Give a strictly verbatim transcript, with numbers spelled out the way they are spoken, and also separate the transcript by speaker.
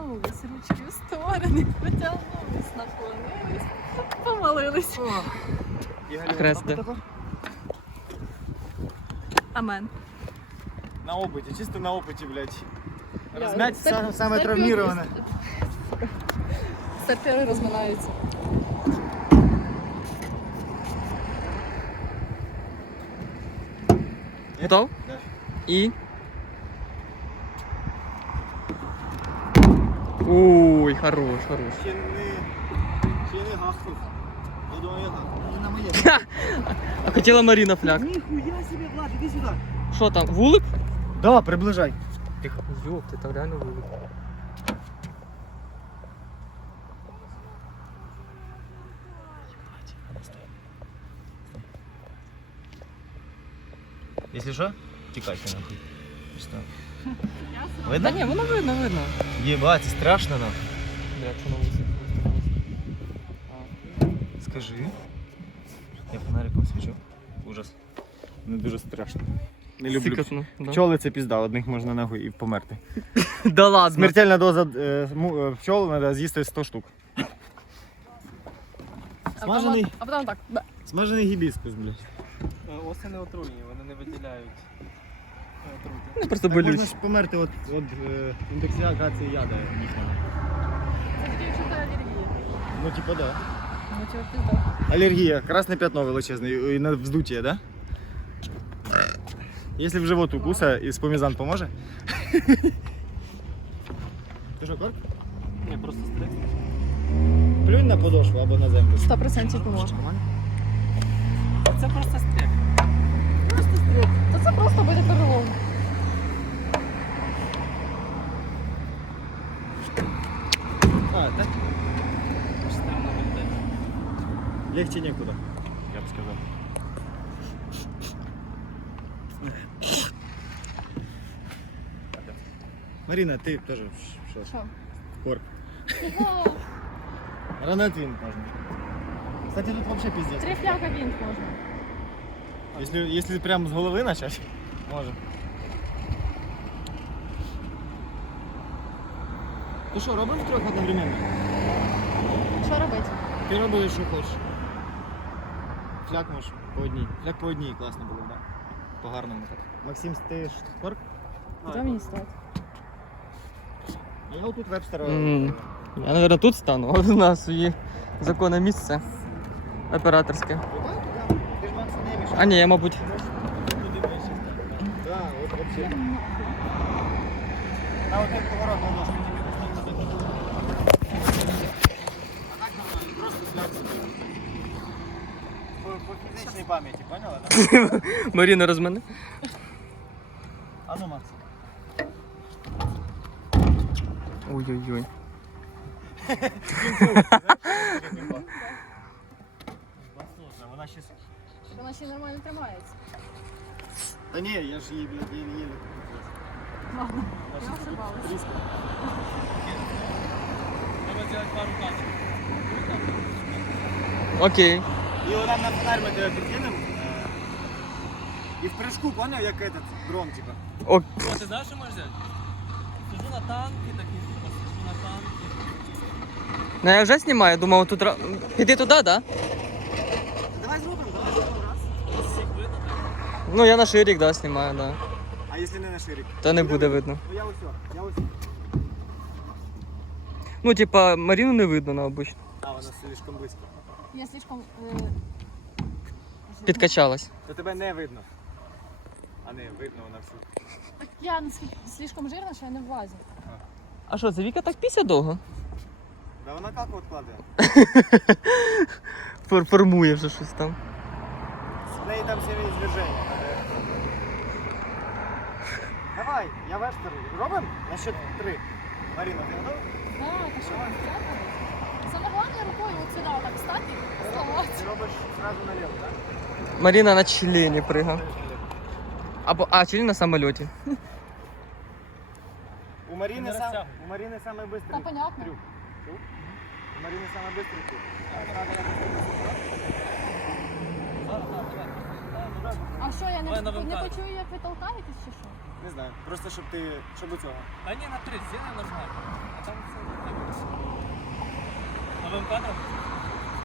Speaker 1: Потягнулись ручки в сторони, потягнулись, наклонились, помолились.
Speaker 2: Хрест, да.
Speaker 1: Амен.
Speaker 3: На опыте, чисто на опыте, блядь.
Speaker 1: Я-
Speaker 3: Размять
Speaker 1: стар-
Speaker 3: са- самое
Speaker 1: старпёры-
Speaker 3: травмированное.
Speaker 1: Старпёры розминаються.
Speaker 2: Готов?
Speaker 3: Да.
Speaker 2: І. Ой, хорош, хорош.
Speaker 3: Ще не, ще не гахнув. Я думаю, я гахнув. Не на моє.
Speaker 2: А хотіла Маріна фляг.
Speaker 3: Ніхуя себе, Влад, іди сюди.
Speaker 2: Що там, вулик?
Speaker 3: Да, приближай.
Speaker 2: Тихо. Йоп, ти там реально вулик.
Speaker 3: Если что, тікайте нахуй. Что?
Speaker 2: Та
Speaker 3: Видно?
Speaker 2: ні, воно видно, видно.
Speaker 3: Єбать, це страшно нахуй.
Speaker 2: Бля, що на вулиці?
Speaker 3: Скажи. Я фонариком свічу. Ужас. Не дуже страшно. Не люблю.
Speaker 2: Сикотно, да.
Speaker 3: Пчоли це пізда, одних можна нахуй і померти.
Speaker 2: Да ладно.
Speaker 3: Смертельна доза е, му- е, пчол треба з'їсти сто штук. Смажений,
Speaker 1: А потім так. бе.
Speaker 3: смажений гібіскус, блядь.
Speaker 4: Оси не отруйні, вони не виділяють е, отрути.
Speaker 2: Вони просто
Speaker 3: Так можна
Speaker 2: болючі.
Speaker 3: ж померти від, від е, інтоксикації яда їхнього.
Speaker 1: Це тоді якщо це алергія.
Speaker 3: Ну типа да.
Speaker 1: Ну чого пізда.
Speaker 3: Алергія, красне пятно величезне і на вздуття, да? Якщо в живот укуса, і спомізан поможе? Ти що, корк?
Speaker 4: Ні, просто стрик.
Speaker 3: Плюнь на подошву або на землю.
Speaker 1: Сто процентів поможе.
Speaker 4: Це просто стрик.
Speaker 1: Просто стрік. Та це просто буде перелом.
Speaker 3: А, так?
Speaker 4: Штамна вольтаж.
Speaker 3: Легче некуда, я б сказав. Марина, ти теж що?
Speaker 1: Що?
Speaker 3: Корк. Ранатвин можно. Кстати, тут вообще пиздец.
Speaker 1: Три фляга вінт можна.
Speaker 3: Если, если прям с головы начать, можно. Ну що, робимо трьох одновременно?
Speaker 1: Що робити?
Speaker 3: Ти робиш, що хочеш. Фляг можеш по одній. Фляг по одній, класно було, да. По гарному так. Максим, ти ж корк?
Speaker 1: Де мені стати?
Speaker 3: Я отут вебстера.
Speaker 2: Мгм. Я, наверное, тут стану, а у нас є законне місце операторське.
Speaker 3: Ти ж Максу не мішаєш.
Speaker 2: А ні, я, мабуть,
Speaker 3: Да, вот вообще. На вот этот поворот на ножку тебе достанется. А так нормально, просто фляг собі. По, по фізичній пам'яті, поняла, да?
Speaker 2: Маріна розмене.
Speaker 3: А ну, Макс.
Speaker 2: Ой-ой-ой.
Speaker 3: Вона ще...
Speaker 1: Вона ще нормально тримається.
Speaker 3: Та ні, я ж її, блядь, її...
Speaker 1: Ладно,
Speaker 3: Вона
Speaker 1: я
Speaker 3: ще
Speaker 1: ошибалась.
Speaker 3: тріска.
Speaker 4: Треба зробити пару качок.
Speaker 2: Окей.
Speaker 3: І вона на фонарь ми тебе підкинемо. І в прыжку, поняв, як этот дрон, типа.
Speaker 2: О,
Speaker 4: О, ти знаєш, що можеш взяти? Сижу на танки, такі, типу, сижу на танки.
Speaker 2: ну я вже знімаю, думав, тут... ра- Піди туди, так? Да?
Speaker 3: Давай зробимо, давай зробимо раз.
Speaker 4: Всіх видно, так?
Speaker 2: Ну я на ширик, да, знімаю, да.
Speaker 3: А якщо не на ширик?
Speaker 2: Та не буде видно.
Speaker 3: Ну я ось, я ось.
Speaker 2: Ну, типа, Маріну не видно на обично.
Speaker 3: А, вона слишком близько.
Speaker 1: Я слишком... Е...
Speaker 2: Підкачалась.
Speaker 3: То тебе не видно. А не, видно вона всю.
Speaker 1: Так я наскільки слишком жирна, що я не влазю.
Speaker 2: А що, це Віка так після довго?
Speaker 3: Да вона як от кладе?
Speaker 2: Фор- Формує вже щось там.
Speaker 3: В неї там сильні зверження. Давай, я вестер. Робимо? На счет три. Маріна, ти готова?
Speaker 1: А, та що, дякую. Саме головне рукою от сюди отак встати і вставати.
Speaker 3: Ти робиш одразу наліво, так?
Speaker 2: Маріна на члені пригав. Або, а, член на самольоті.
Speaker 3: У Маріни,
Speaker 4: Не
Speaker 3: сам,
Speaker 4: розтягуй.
Speaker 3: у Маріни самий быстрий
Speaker 1: Та понятно.
Speaker 3: трюк. Чув? У Маріни самий быстрий трюк. Треба якось
Speaker 4: Зараз, так, давай.
Speaker 1: А що, я
Speaker 4: Давай
Speaker 1: не,
Speaker 4: на
Speaker 1: не
Speaker 4: вантаж.
Speaker 1: почую, як ви толкаєтесь чи що?
Speaker 3: Не знаю, просто щоб ти, щоб у цього.
Speaker 4: А ні, на три, зіни нажимай. А там все Новим кадром?